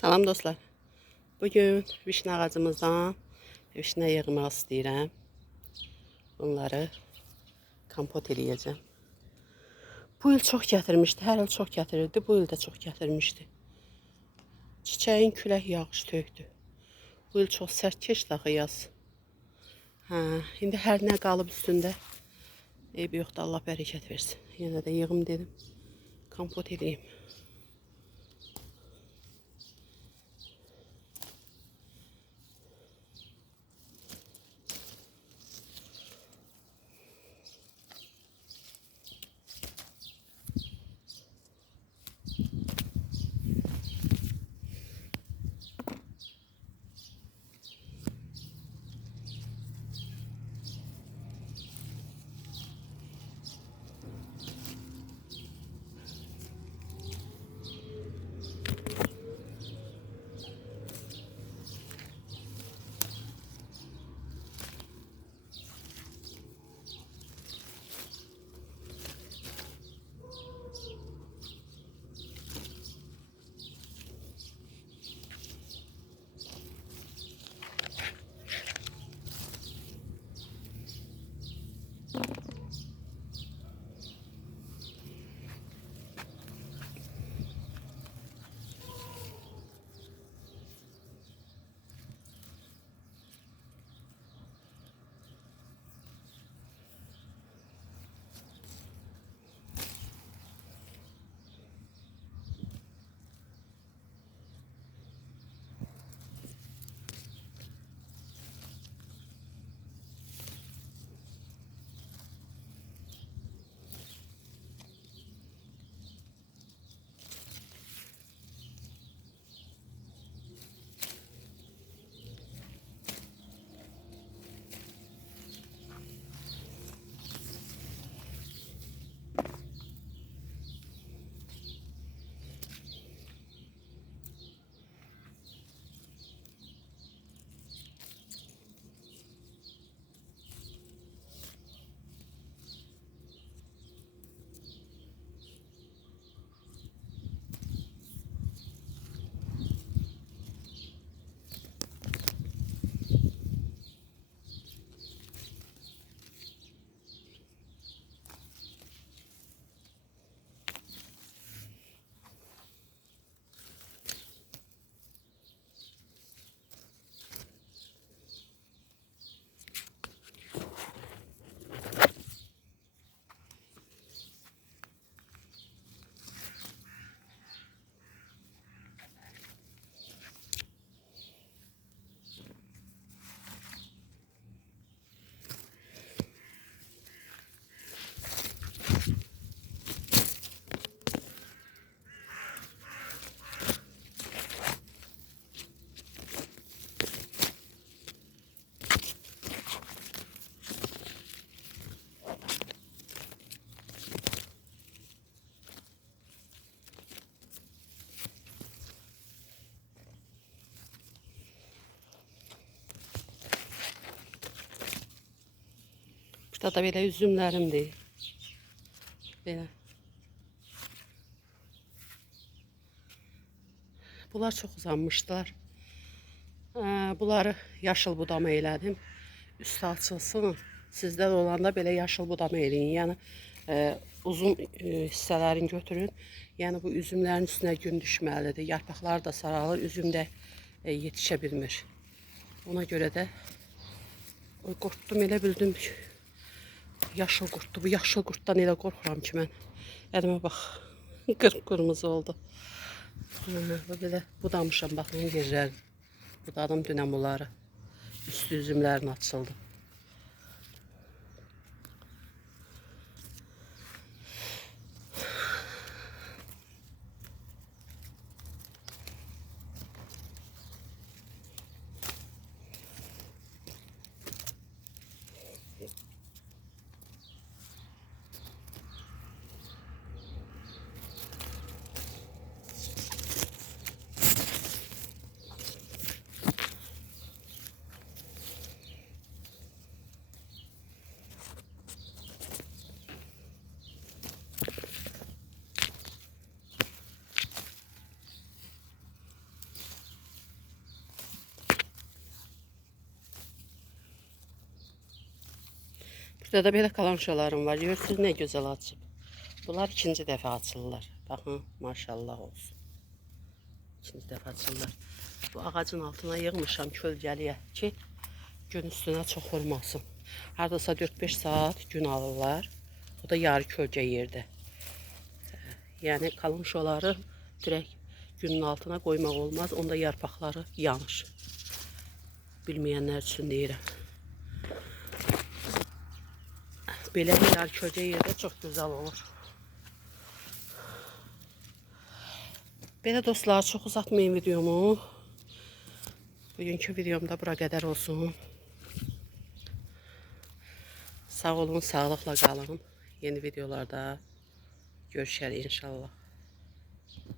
Salam dostlar. Bugün vişne ağacımızdan vişne yığmaq istəyirəm. Bunları kompot eləyəcəm. Bu il çox gətirmişdi. Hər il çox gətirirdi. Bu il də çox gətirmişdi. Çiçəyin külək yağış tökdü. Bu il çox sərt keçdi axı yaz. İndi hər nə qalıb üstündə. Eybi yoxdur, Allah bərəkət versin. Yenə də yığım dedim. Kompot eləyim. Burada da belə üzümlərimdir. Belə. Bunlar çox uzanmışdılar. Bunları yaşıl budama elədim. Üstü açılsın. Sizdə də olanda belə yaşıl budama eləyin. Yəni uzun hissələrini götürün. Yəni bu üzümlərin üstünə gün düşməlidir. Yarpaqlar da saralır, üzüm də yetişə bilmir. Ona görə də qorxdum, elə bildim ki, yaşıl qurtdur. Bu yaşıl qurtdan elə qorxuram ki mən. Əlimə bax, qırmızı oldu. Belə budamışam, baxın yerlərini. Budadım dünən bunları. Üstü üzümlərin açıldı. Burada da belə kalanşalarım var. Görürsünüz ne güzel açıb. Bunlar ikinci dəfə açırlar. Baxın, maşallah olsun. İkinci dəfə açırlar. Bu ağacın altına yığmışam kölgəliyə ki, gün üstünə çox vurmasın. Hardasa 4-5 saat gün alırlar. O da yarı kölgə yerdə. Yəni kalanşaları direkt günün altına qoymaq olmaz. Onda yarpaqları yanır. Bilməyənlər üçün deyirəm. Belə yarı kölgə yerdə çox gözəl olur. Belə dostlar, çox uzatmayın videomu. Bugünkü videomda bura qədər olsun. Sağ olun, sağlıqla qalın. Yeni videolarda görüşərik inşallah.